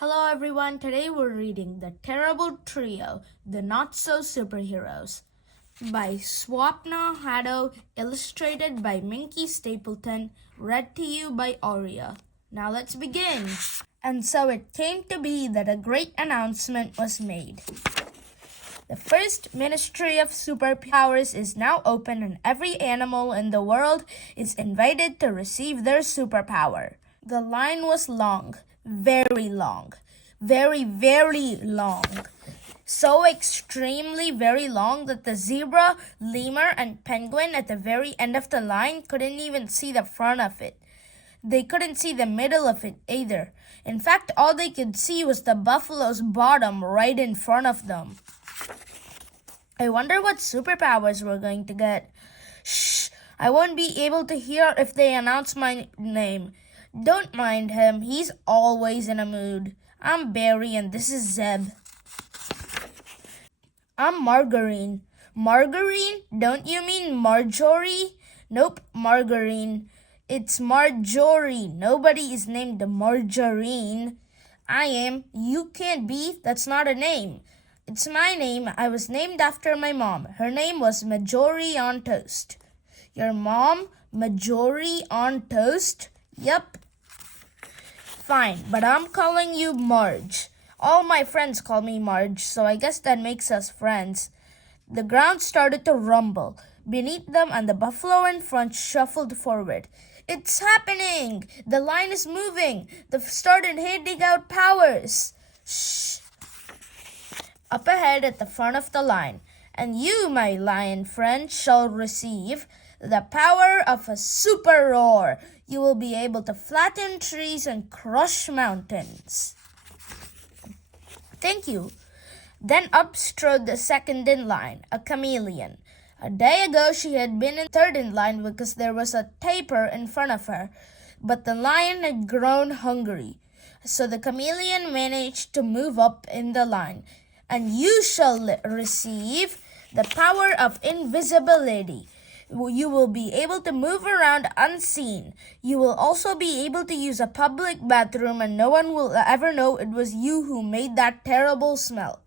Hello everyone, today we're reading The Terrible Trio, The Not So Superheroes by Swapna Haddo, illustrated by Minky Stapleton, read to you by Aurea. Now let's begin. And so it came to be that a great announcement was made. The first Ministry of Superpowers is now open and every animal in the world is invited to receive their superpower. The line was long. Very long. Very, very long. So extremely very long that the zebra, lemur, and penguin at the very end of the line couldn't even see the front of it. They couldn't see the middle of it either. In fact, all they could see was the buffalo's bottom right in front of them. I wonder what superpowers we're going to get. Shh! I won't be able to hear if they announce my name. Don't mind him, he's always in a mood. I'm Barry and this is Zeb. I'm Margarine. Margarine? Don't you mean Marjorie? Nope, Margarine. It's Marjorie. Nobody is named Margarine. I am. You can't be. That's not a name. It's my name. I was named after my mom. Her name was Marjorie on Toast. Your mom? Marjorie on Toast? Yep. Fine, but I'm calling you Marge. All my friends call me Marge, so I guess that makes us friends. The ground started to rumble beneath them and the buffalo in front shuffled forward. It's happening! The line is moving! They've started handing out powers! Shh! Up ahead at the front of the line, and you, my lion friend, shall receive the power of a super roar. You will be able to flatten trees and crush mountains. Thank you. Then up strode the second in line, a chameleon. A day ago she had been in third in line because there was a tapir in front of her, but the lion had grown hungry. So the chameleon managed to move up in the line. And you shall receive the power of invisibility. You will be able to move around unseen. You will also be able to use a public bathroom and no one will ever know it was you who made that terrible smell.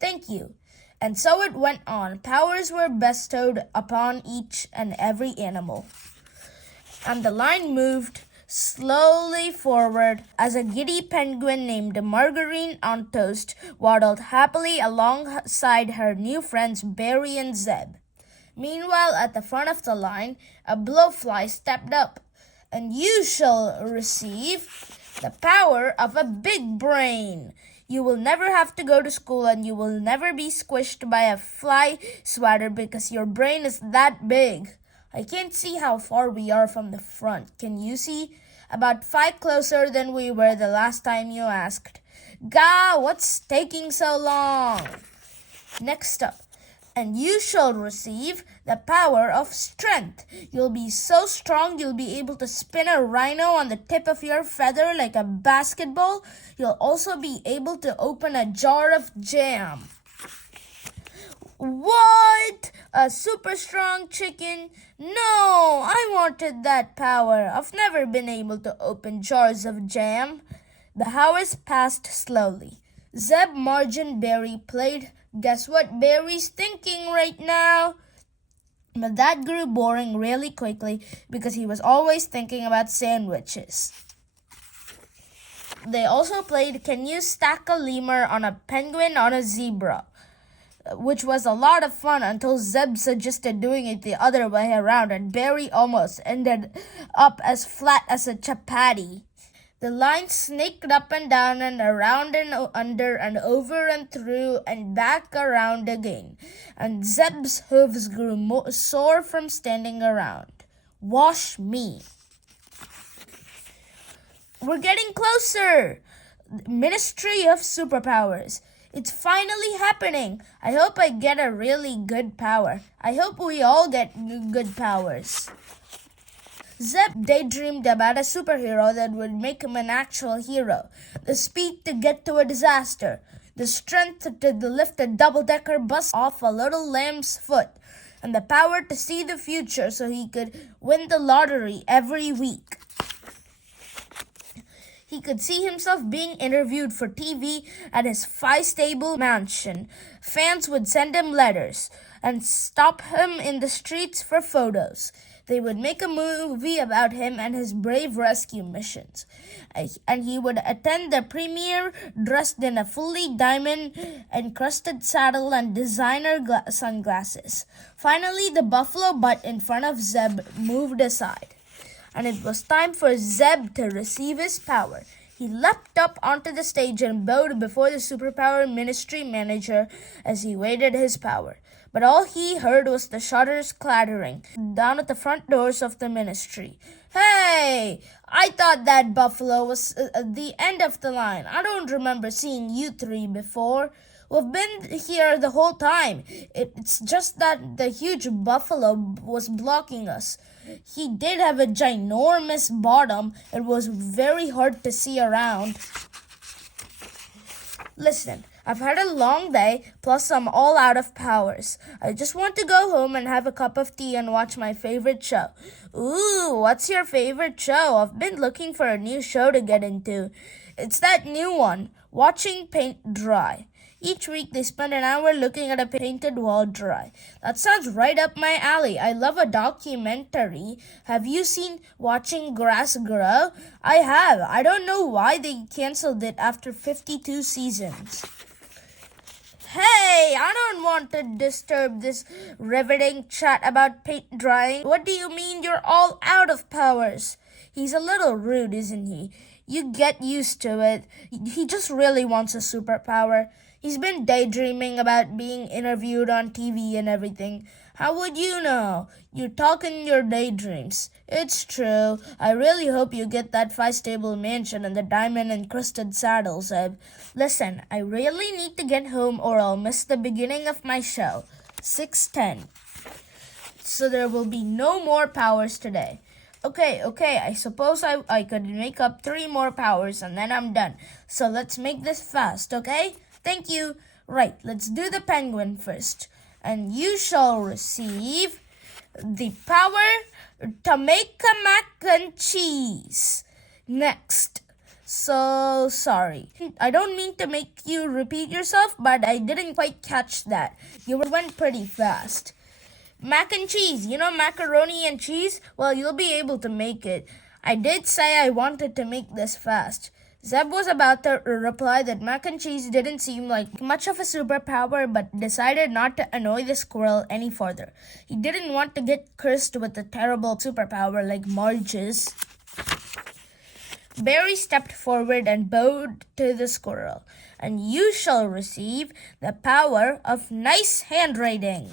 Thank you. And so it went on. Powers were bestowed upon each and every animal. And the line moved slowly forward as a giddy penguin named Margarine on Toast waddled happily alongside her new friends Barry and Zeb. Meanwhile, at the front of the line, a blowfly stepped up. And you shall receive the power of a big brain. You will never have to go to school and you will never be squished by a fly swatter because your brain is that big. I can't see how far we are from the front. Can you see? About 5 closer than we were the last time you asked. Gah, what's taking so long? Next up. And you shall receive the power of strength. You'll be so strong you'll be able to spin a rhino on the tip of your feather like a basketball. You'll also be able to open a jar of jam. What? A super strong chicken? No, I wanted that power. I've never been able to open jars of jam. The hours passed slowly. Zeb, Marge, and Barry played Guess What Barry's Thinking right now? But that grew boring really quickly because he was always thinking about sandwiches. They also played Can You Stack a Lemur on a Penguin on a Zebra? Which was a lot of fun until Zeb suggested doing it the other way around and Barry almost ended up as flat as a chapati. The line snaked up and down and around and under and over and through and back around again. And Zeb's hooves grew sore from standing around. Wash me. We're getting closer. Ministry of Superpowers. It's finally happening. I hope I get a really good power. I hope we all get good powers. Zeb daydreamed about a superhero that would make him an actual hero. The speed to get to a disaster. The strength to lift a double-decker bus off a little lamb's foot. And the power to see the future so he could win the lottery every week. He could see himself being interviewed for TV at his five-stable mansion. Fans would send him letters and stop him in the streets for photos. They would make a movie about him and his brave rescue missions. And he would attend the premiere dressed in a fully diamond-encrusted saddle and designer sunglasses. Finally, the buffalo butt in front of Zeb moved aside, and it was time for Zeb to receive his power. He leapt up onto the stage and bowed before the superpower ministry manager as he waited his power. But all he heard was the shutters clattering down at the front doors of the ministry. Hey! I thought that buffalo was the end of the line. I don't remember seeing you three before. We've been here the whole time. It's just that the huge buffalo was blocking us. He did have a ginormous bottom. It was very hard to see around. Listen, I've had a long day, plus I'm all out of powers. I just want to go home and have a cup of tea and watch my favorite show. Ooh, what's your favorite show? I've been looking for a new show to get into. It's that new one, Watching Paint Dry. Each week they spend an hour looking at a painted wall dry. That sounds right up my alley. I love a documentary. Have you seen Watching Grass Grow? I have. I don't know why they canceled it after 52 seasons. Hey, I don't want to disturb this riveting chat about paint drying. What do you mean you're all out of powers? He's a little rude, isn't he? You get used to it. He just really wants a superpower. He's been daydreaming about being interviewed on TV and everything. How would you know? You talk in your daydreams. It's true. I really hope you get that five-stable mansion and the diamond-encrusted saddle, Zeb. Listen, I really need to get home or I'll miss the beginning of my show. 6:10. So there will be no more powers today. Okay, I suppose I could make up 3 more powers and then I'm done. So let's make this fast, okay? Thank you. Right, let's do the penguin first. And you shall receive the power to make a mac and cheese. Next. So sorry. I don't mean to make you repeat yourself, but I didn't quite catch that. You went pretty fast. Mac and cheese. You know macaroni and cheese? Well, you'll be able to make it. I did say I wanted to make this fast. Zeb was about to reply that mac and cheese didn't seem like much of a superpower, but decided not to annoy the squirrel any further. He didn't want to get cursed with a terrible superpower like Marge's. Barry stepped forward and bowed to the squirrel. And you shall receive the power of nice handwriting.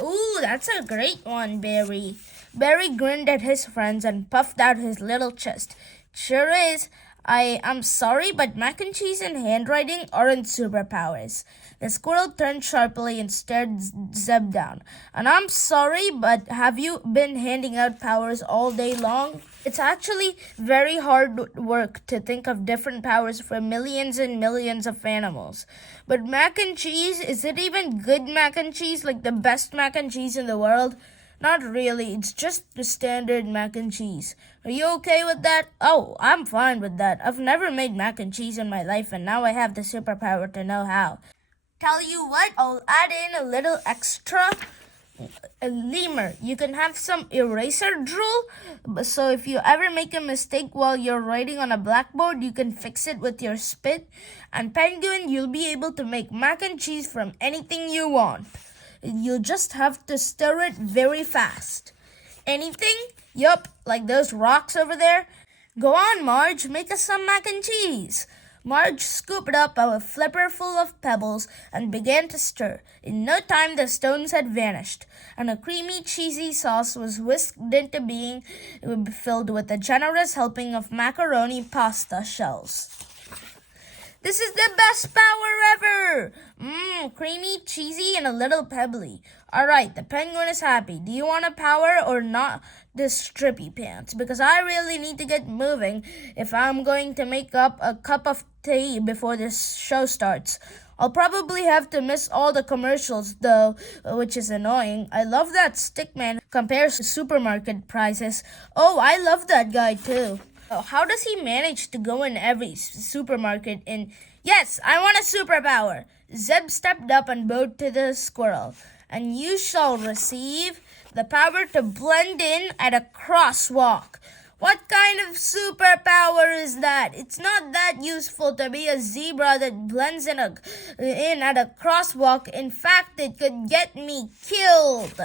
Ooh, that's a great one, Barry. Barry grinned at his friends and puffed out his little chest. Sure is. I'm sorry, but mac and cheese and handwriting aren't superpowers. The squirrel turned sharply and stared Zeb down. And I'm sorry, but have you been handing out powers all day long? It's actually very hard work to think of different powers for millions and millions of animals. But mac and cheese, is it even good mac and cheese, like the best mac and cheese in the world? Not really, it's just the standard mac and cheese. Are you okay with that? Oh, I'm fine with that. I've never made mac and cheese in my life and now I have the superpower to know how. Tell you what, I'll add in a little extra. Lemur, you can have some eraser drool. So if you ever make a mistake while you're writing on a blackboard, you can fix it with your spit. And Penguin, you'll be able to make mac and cheese from anything you want. You'll just have to stir it very fast. Anything? Yup, like those rocks over there. Go on, Marge, make us some mac and cheese. Marge scooped up a flipper full of pebbles and began to stir. In no time, the stones had vanished, and a creamy, cheesy sauce was whisked into being, filled with a generous helping of macaroni pasta shells. This is the best power ever! Creamy, cheesy, and a little pebbly. Alright, the penguin is happy. Do you want a power or not this strippy pants? Because I really need to get moving if I'm going to make up a cup of tea before this show starts. I'll probably have to miss all the commercials though, which is annoying. I love that Stickman compares supermarket prices. Oh, I love that guy too. How does he manage to go in every supermarket in... Yes, I want a superpower. Zeb stepped up and bowed to the squirrel. And you shall receive the power to blend in at a crosswalk. What kind of superpower is that? It's not that useful to be a zebra that blends in at a crosswalk. In fact, it could get me killed.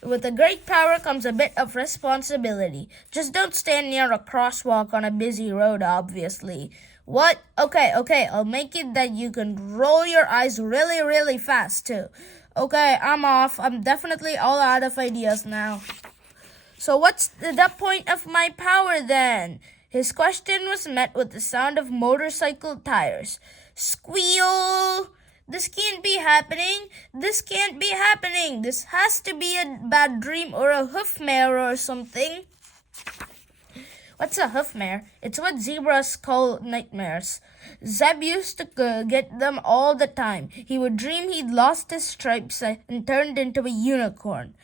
With a great power comes a bit of responsibility. Just don't stand near a crosswalk on a busy road, obviously. What? Okay, I'll make it that you can roll your eyes really, really fast, too. Okay, I'm off. I'm definitely all out of ideas now. So what's the point of my power then? His question was met with the sound of motorcycle tires. Squeal! This can't be happening. This can't be happening. This has to be a bad dream or a hoofmare or something. What's a hoofmare? It's what zebras call nightmares. Zeb used to get them all the time. He would dream he'd lost his stripes and turned into a unicorn.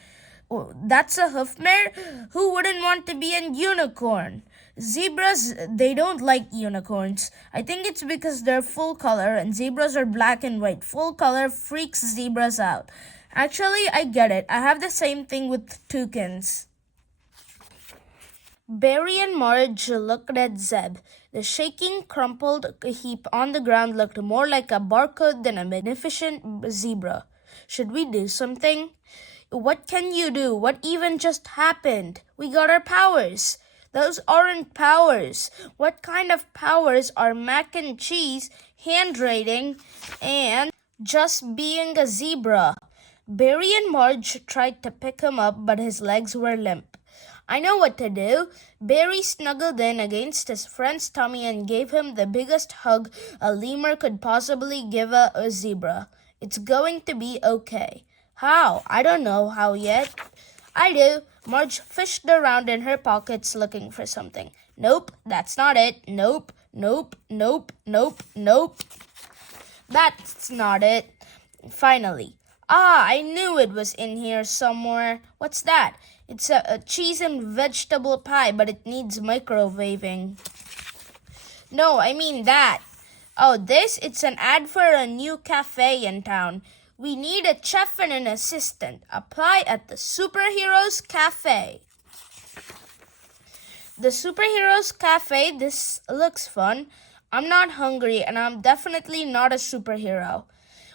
That's a hoofmare? Who wouldn't want to be a unicorn? Zebras, they don't like unicorns. I think it's because they're full color and zebras are black and white. Full color freaks zebras out. Actually, I get it. I have the same thing with toucans. Barry and Marge looked at Zeb. The shaking, crumpled heap on the ground looked more like a barcode than a magnificent zebra. Should we do something? What can you do? What even just happened? We got our powers. Those aren't powers. What kind of powers are mac and cheese, handwriting, and just being a zebra? Barry and Marge tried to pick him up, but his legs were limp. I know what to do. Barry snuggled in against his friend's tummy and gave him the biggest hug a lemur could possibly give a zebra. It's going to be okay. How? I don't know how yet. I do. Marge fished around in her pockets looking for something. Nope, that's not it. Nope. That's not it. Finally. I knew it was in here somewhere. What's that? It's a cheese and vegetable pie, but it needs microwaving. No, I mean that. Oh, it's an ad for a new cafe in town. We need a chef and an assistant. Apply at the Superheroes Cafe. The Superheroes Cafe, this looks fun. I'm not hungry and I'm definitely not a superhero.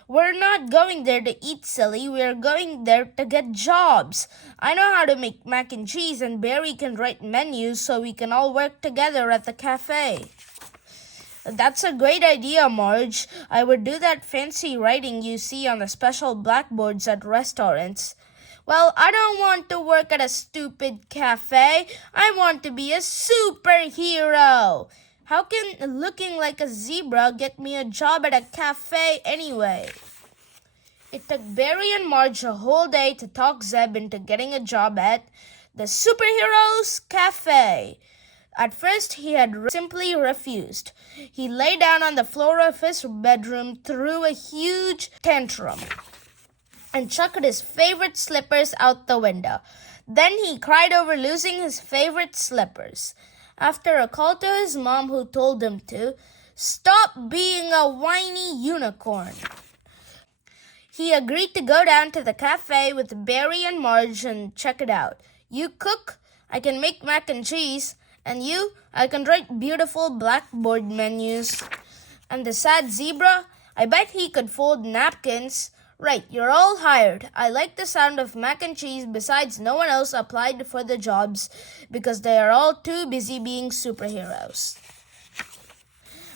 We're not going there to eat silly. We're going there to get jobs. I know how to make mac and cheese and Barry can write menus so we can all work together at the cafe. That's a great idea, Marge. I would do that fancy writing you see on the special blackboards at restaurants. Well, I don't want to work at a stupid cafe. I want to be a superhero. How can looking like a zebra get me a job at a cafe anyway? It took Barry and Marge a whole day to talk Zeb into getting a job at the Superheroes Cafe. At first, he had simply refused. He lay down on the floor of his bedroom, threw a huge tantrum, and chucked his favorite slippers out the window. Then he cried over losing his favorite slippers. After a call to his mom, who told him to stop being a whiny unicorn, he agreed to go down to the cafe with Barry and Marge and check it out. You cook, I can make mac and cheese. And you, I can write beautiful blackboard menus. And the sad zebra, I bet he could fold napkins. Right, you're all hired. I like the sound of mac and cheese. Besides, no one else applied for the jobs because they are all too busy being superheroes.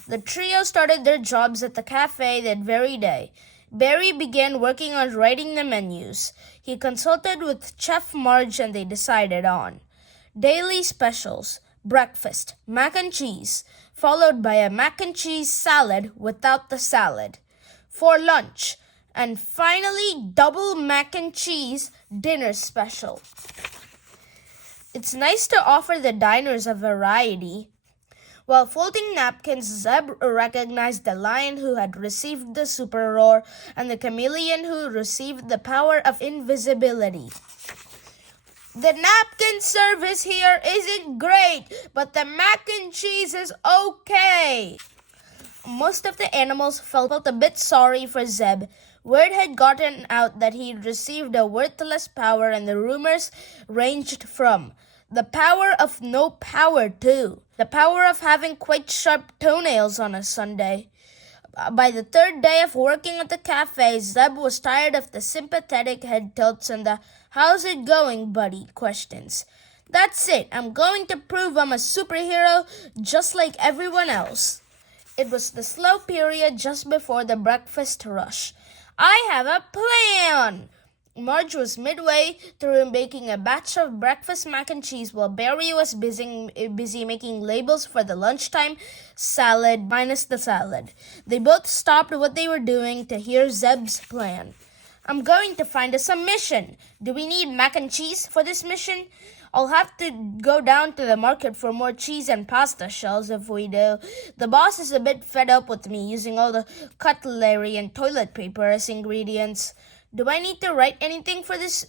The trio started their jobs at the cafe that very day. Barry began working on writing the menus. He consulted with Chef Marge and they decided on daily specials. Breakfast, mac and cheese, followed by a mac and cheese salad without the salad. For lunch, and finally double mac and cheese dinner special. It's nice to offer the diners a variety. While folding napkins, Zeb recognized the lion who had received the super roar and the chameleon who received the power of invisibility. The napkin service here isn't great, but the mac and cheese is okay. Most of the animals felt a bit sorry for Zeb. Word had gotten out that he'd received a worthless power, and the rumors ranged from the power of no power to the power of having quite sharp toenails on a Sunday. By the third day of working at the cafe, Zeb was tired of the sympathetic head tilts and the "how's it going, buddy?" questions. That's it. I'm going to prove I'm a superhero just like everyone else. It was the slow period just before the breakfast rush. I have a plan! Marge was midway through baking a batch of breakfast mac and cheese while Barry was busy making labels for the lunchtime salad minus the salad. They both stopped what they were doing to hear Zeb's plan. I'm going to find us a mission. Do we need mac and cheese for this mission? I'll have to go down to the market for more cheese and pasta shells if we do. The boss is a bit fed up with me using all the cutlery and toilet paper as ingredients. Do I need to write anything for this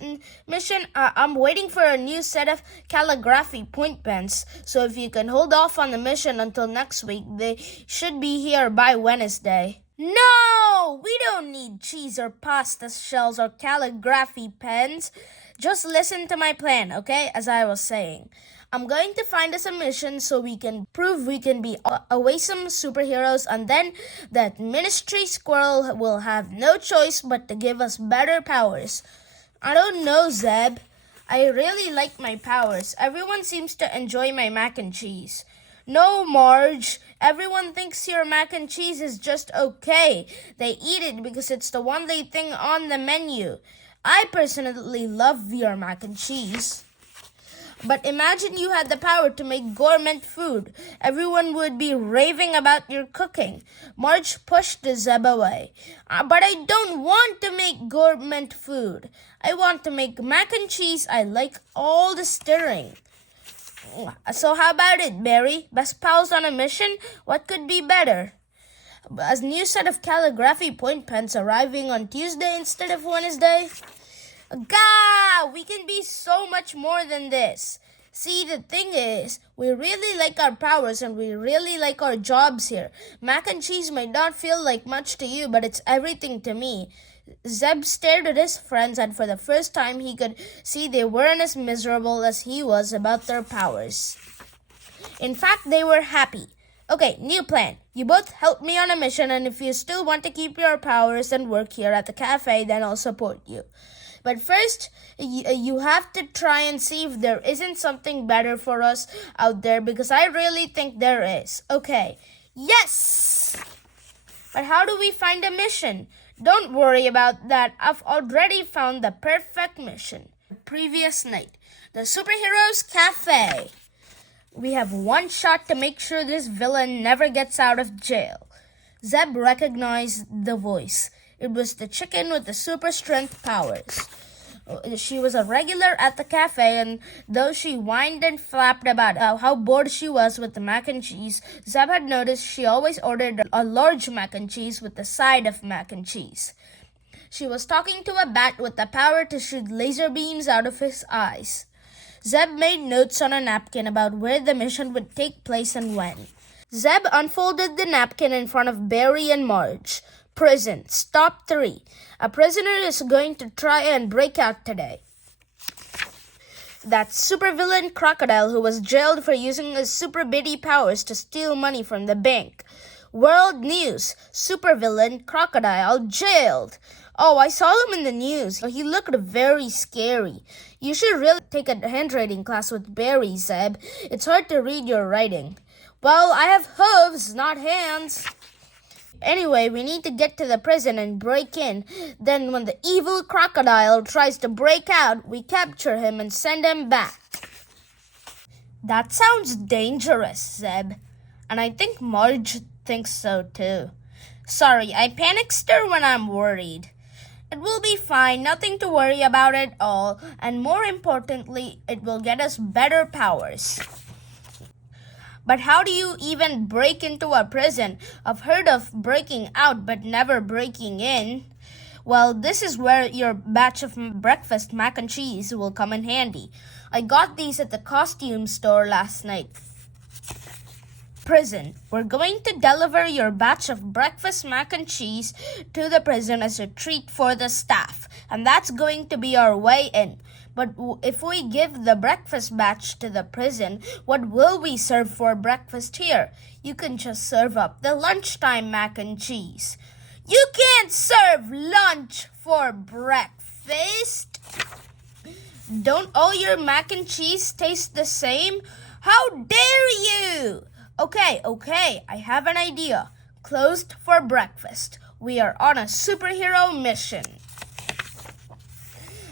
mission? I'm waiting for a new set of calligraphy point pens, so if you can hold off on the mission until next week, they should be here by Wednesday. No! We don't need cheese or pasta shells or calligraphy pens. Just listen to my plan, okay? As I was saying, I'm going to find us a mission so we can prove we can be awesome superheroes, and then that ministry squirrel will have no choice but to give us better powers. I don't know, Zeb. I really like my powers. Everyone seems to enjoy my mac and cheese. No, Marge. Everyone thinks your mac and cheese is just okay. They eat it because it's the only thing on the menu. I personally love your mac and cheese. But imagine you had the power to make gourmet food. Everyone would be raving about your cooking. Marge pushed Zeb away. But I don't want to make gourmet food. I want to make mac and cheese. I like all the stirring. So how about it, Barry? Best pals on a mission? What could be better? A new set of calligraphy point pens arriving on Tuesday instead of Wednesday? Gah! We can be so much more than this. See, the thing is, we really like our powers and we really like our jobs here. Mac and cheese might not feel like much to you, but it's everything to me. Zeb stared at his friends, and for the first time he could see they weren't as miserable as he was about their powers. In fact, they were happy. Okay, new plan. You both helped me on a mission, and if you still want to keep your powers and work here at the cafe, then I'll support you. But first, you have to try and see if there isn't something better for us out there, because I really think there is. Okay. Yes! But how do we find a mission? Don't worry about that. I've already found the perfect mission. Previous night, the Superheroes Cafe. We have one shot to make sure this villain never gets out of jail. Zeb recognized the voice. It was the chicken with the super strength powers. She was a regular at the cafe, and though she whined and flapped about how bored she was with the mac and cheese, Zeb had noticed she always ordered a large mac and cheese with the side of mac and cheese. She was talking to a bat with the power to shoot laser beams out of his eyes. Zeb made notes on a napkin about where the mission would take place and when. Zeb unfolded the napkin in front of Barry and Marge. Prison. Stop 3. A prisoner is going to try and break out today. That supervillain Crocodile who was jailed for using his super bitty powers to steal money from the bank. World news. Supervillain Crocodile jailed. Oh, I saw him in the news. He looked very scary. You should really take a handwriting class with Barry, Zeb. It's hard to read your writing. Well, I have hooves, not hands. Anyway, we need to get to the prison and break in. Then when the evil crocodile tries to break out, we capture him and send him back. That sounds dangerous, Zeb. And I think Marge thinks so too. Sorry, I panic stir when I'm worried. It will be fine, nothing to worry about at all. And more importantly, it will get us better powers. But how do you even break into a prison? I've heard of breaking out but never breaking in. Well, this is where your batch of breakfast mac and cheese will come in handy. I got these at the costume store last night. Prison. We're going to deliver your batch of breakfast mac and cheese to the prison as a treat for the staff. And that's going to be our way in. But if we give the breakfast batch to the prison, what will we serve for breakfast here? You can just serve up the lunchtime mac and cheese. You can't serve lunch for breakfast. Don't all your mac and cheese taste the same? How dare you! Okay, I have an idea. Closed for breakfast. We are on a superhero mission.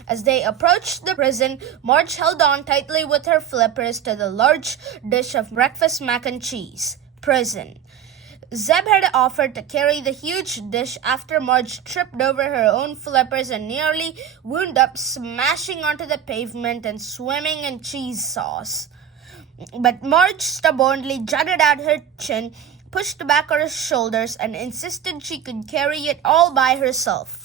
As they approached the prison, Marge held on tightly with her flippers to the large dish of breakfast mac and cheese. Prison. Zeb had offered to carry the huge dish after Marge tripped over her own flippers and nearly wound up smashing onto the pavement and swimming in cheese sauce. But Marge stubbornly jutted out her chin, pushed back her shoulders, and insisted she could carry it all by herself.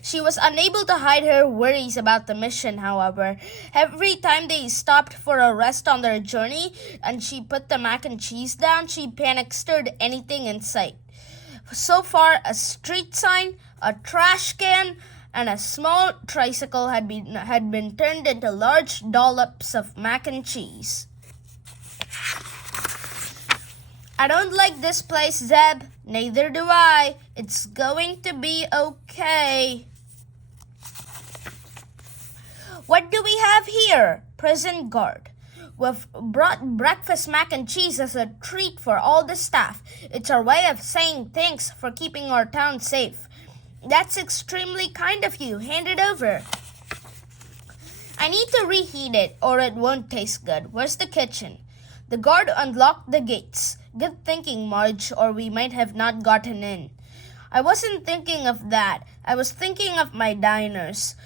She was unable to hide her worries about the mission, however. Every time they stopped for a rest on their journey and she put the mac and cheese down, she panic-stirred anything in sight. So far, a street sign, a trash can, and a small tricycle had been turned into large dollops of mac and cheese. I don't like this place, Zeb. Neither do I. It's going to be okay. What do we have here? Prison guard. We've brought breakfast mac and cheese as a treat for all the staff. It's our way of saying thanks for keeping our town safe. That's extremely kind of you. Hand it over. I need to reheat it or it won't taste good. Where's the kitchen? The guard unlocked the gates. Good thinking, Marge, or we might have not gotten in. I wasn't thinking of that. I was thinking of my diners.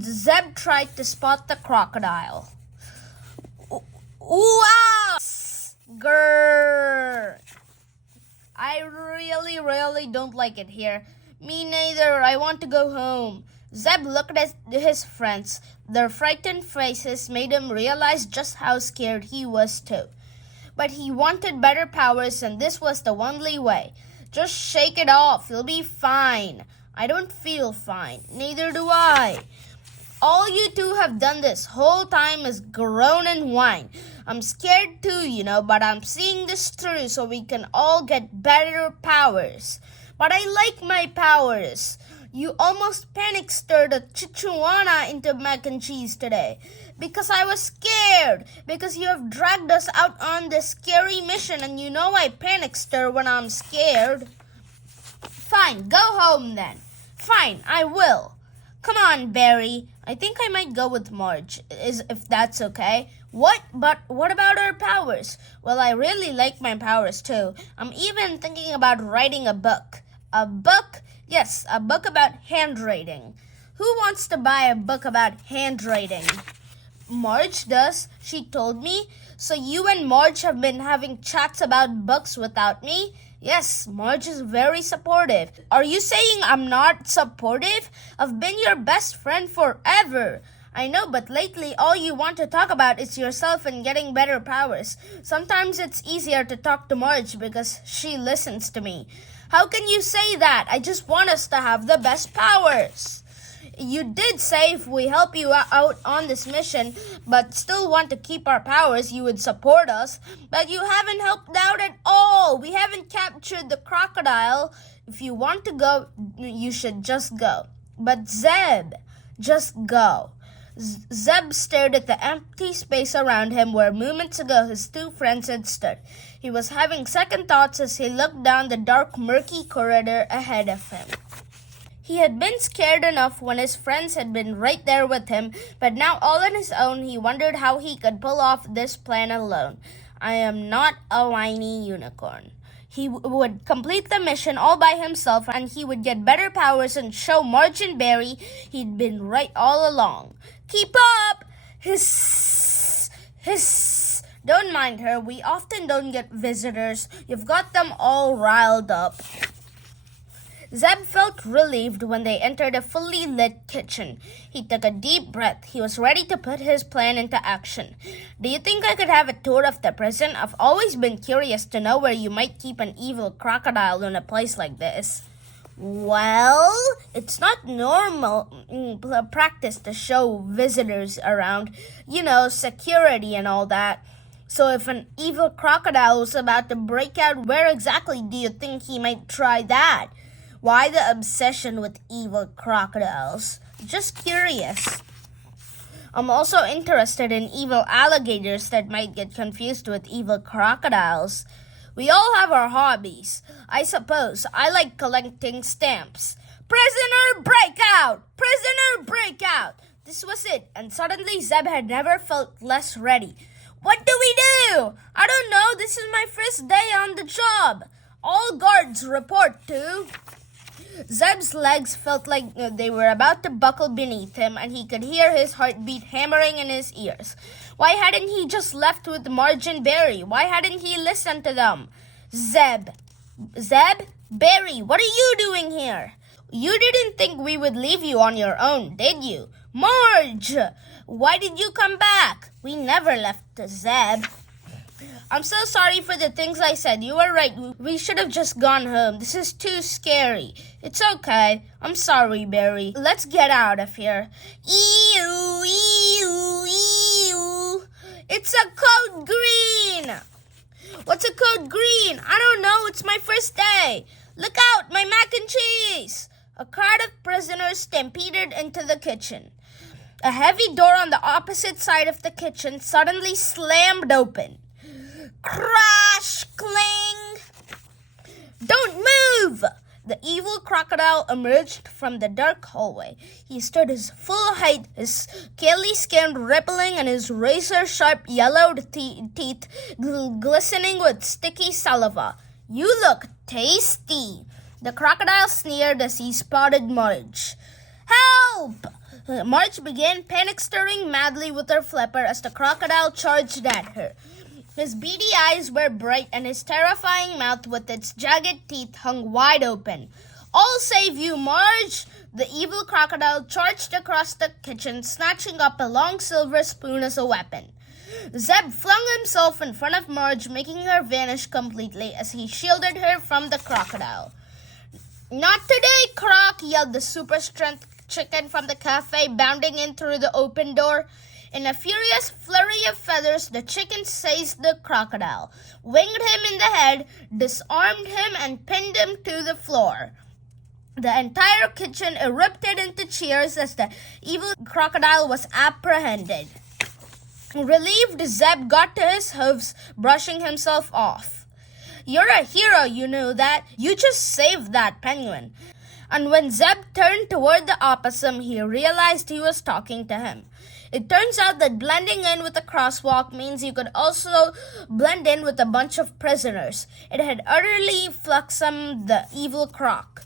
Zeb tried to spot the crocodile. Wow! Grrr! I really don't like it here. Me neither. I want to go home. Zeb looked at his friends. Their frightened faces made him realize just how scared he was too. But he wanted better powers, and this was the only way. Just shake it off. You'll be fine. I don't feel fine. Neither do I. All you two have done this whole time is groan and whine. I'm scared too, but I'm seeing this through so we can all get better powers. But I like my powers. You almost panic-stirred a chichuana into mac and cheese today. Because I was scared. Because you have dragged us out on this scary mission and you know I panic-stir when I'm scared. Fine, go home then. Fine, I will. Come on, Barry. I think I might go with Marge, if that's okay. What? But what about our powers? Well, I really like my powers too. I'm even thinking about writing a book. A book? Yes, a book about handwriting. Who wants to buy a book about handwriting? Marge does, she told me. So you and Marge have been having chats about books without me? Yes, Marge is very supportive. Are you saying I'm not supportive? I've been your best friend forever. I know, but lately all you want to talk about is yourself and getting better powers. Sometimes it's easier to talk to Marge because she listens to me. How can you say that? I just want us to have the best powers. You did say if we help you out on this mission, but still want to keep our powers, you would support us. But you haven't helped out at all. We haven't captured the crocodile. If you want to go, you should just go. But Zeb, just go. Zeb stared at the empty space around him where moments ago his two friends had stood. He was having second thoughts as he looked down the dark, murky corridor ahead of him. He had been scared enough when his friends had been right there with him, but now all on his own he wondered how he could pull off this plan alone. I am not a whiny unicorn. He would complete the mission all by himself and he would get better powers and show Marge and Barry he'd been right all along. Keep up! Hiss! Hiss! Don't mind her. We often don't get visitors. You've got them all riled up. Zeb felt relieved when they entered a fully lit kitchen. He took a deep breath. He was ready to put his plan into action. Do you think I could have a tour of the prison? I've always been curious to know where you might keep an evil crocodile in a place like this. Well, it's not normal practice to show visitors around, security and all that. So if an evil crocodile was about to break out, where exactly do you think he might try that? Why the obsession with evil crocodiles? Just curious. I'm also interested in evil alligators that might get confused with evil crocodiles. We all have our hobbies. I suppose I like collecting stamps. Prisoner breakout! Prisoner breakout! This was it, and suddenly Zeb had never felt less ready. What do we do? I don't know. This is my first day on the job. All guards report to... Zeb's legs felt like they were about to buckle beneath him, and he could hear his heartbeat hammering in his ears. Why hadn't he just left with Marge and Barry? Why hadn't he listened to them? Zeb, Barry, what are you doing here? You didn't think we would leave you on your own, did you? Marge, why did you come back? We never left Zeb. I'm so sorry for the things I said. You were right. We should have just gone home. This is too scary. It's okay. I'm sorry, Barry. Let's get out of here. Ew, ew, ew. It's a code green. What's a code green? I don't know. It's my first day. Look out, my mac and cheese. A crowd of prisoners stampeded into the kitchen. A heavy door on the opposite side of the kitchen suddenly slammed open. Crash! Clang! Don't move! The evil crocodile emerged from the dark hallway. He stood his full height, his scaly skin rippling and his razor-sharp yellowed teeth glistening with sticky saliva. You look tasty! The crocodile sneered as he spotted Marge. Help! Marge began panic-stirring madly with her flipper as the crocodile charged at her. His beady eyes were bright, and his terrifying mouth with its jagged teeth hung wide open. I'll save you, Marge! The evil crocodile charged across the kitchen, snatching up a long silver spoon as a weapon. Zeb flung himself in front of Marge, making her vanish completely as he shielded her from the crocodile. Not today, Croc! Yelled the super-strength chicken from the cafe, bounding in through the open door. In a furious flurry of feathers, the chicken seized the crocodile, winged him in the head, disarmed him, and pinned him to the floor. The entire kitchen erupted into cheers as the evil crocodile was apprehended. Relieved, Zeb got to his hooves, brushing himself off. You're a hero, you know that. You just saved that penguin. And when Zeb turned toward the opossum, he realized he was talking to him. It turns out that blending in with a crosswalk means you could also blend in with a bunch of prisoners. It had utterly flummoxed the evil croc,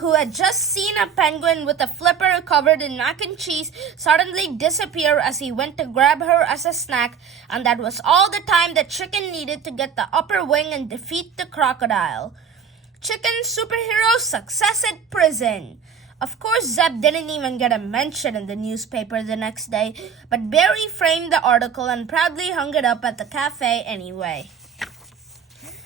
who had just seen a penguin with a flipper covered in mac and cheese suddenly disappear as he went to grab her as a snack, and that was all the time the chicken needed to get the upper wing and defeat the crocodile. Chicken superhero success at prison. Of course, Zeb didn't even get a mention in the newspaper the next day, but Barry framed the article and proudly hung it up at the cafe anyway.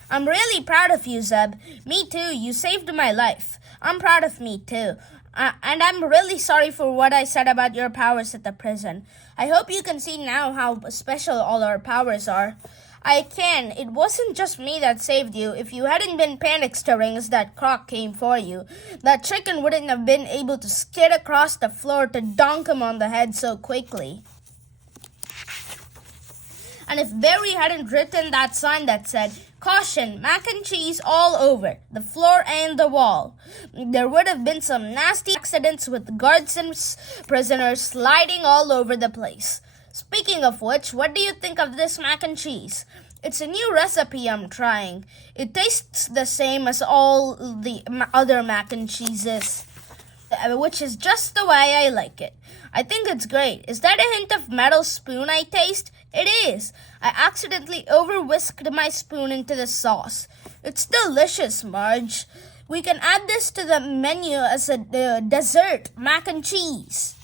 I'm really proud of you, Zeb. Me too. You saved my life. I'm proud of me too. And I'm really sorry for what I said about your powers at the prison. I hope you can see now how special all our powers are. I can. It wasn't just me that saved you. If you hadn't been panic-stirring as that croc came for you, that chicken wouldn't have been able to skid across the floor to donk him on the head so quickly. And if Barry hadn't written that sign that said, "Caution, mac and cheese all over, the floor and the wall," there would have been some nasty accidents with guards and prisoners sliding all over the place. Speaking of which, what do you think of this mac and cheese? It's a new recipe I'm trying. It tastes the same as all the other mac and cheeses, which is just the way I like it. I think it's great. Is that a hint of metal spoon I taste? It is. I accidentally over-whisked my spoon into the sauce. It's delicious, Marge. We can add this to the menu as a dessert, mac and cheese.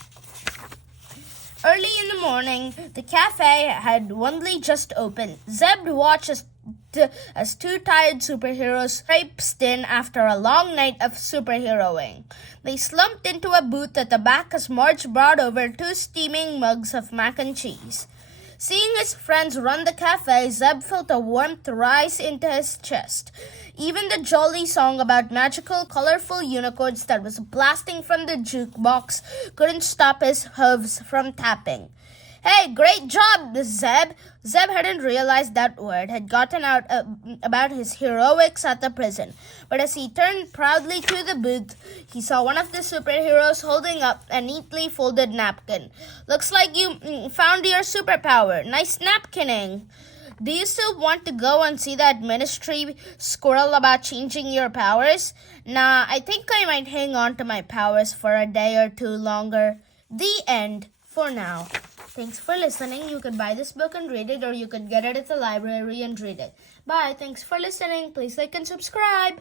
Early in the morning, the cafe had only just opened. Zeb watched as two tired superheroes traipsed in after a long night of superheroing. They slumped into a booth at the back as Marge brought over 2 steaming mugs of mac and cheese. Seeing his friends run the cafe, Zeb felt a warmth rise into his chest. Even the jolly song about magical, colorful unicorns that was blasting from the jukebox couldn't stop his hooves from tapping. Hey, great job, Zeb! Zeb hadn't realized that word had gotten out about his heroics at the prison. But as he turned proudly to the booth, he saw one of the superheroes holding up a neatly folded napkin. Looks like you found your superpower. Nice napkining. Do you still want to go and see that ministry squirrel about changing your powers? Nah, I think I might hang on to my powers for a day or two longer. The end for now. Thanks for listening. You could buy this book and read it, or you could get it at the library and read it. Bye. Thanks for listening. Please like and subscribe.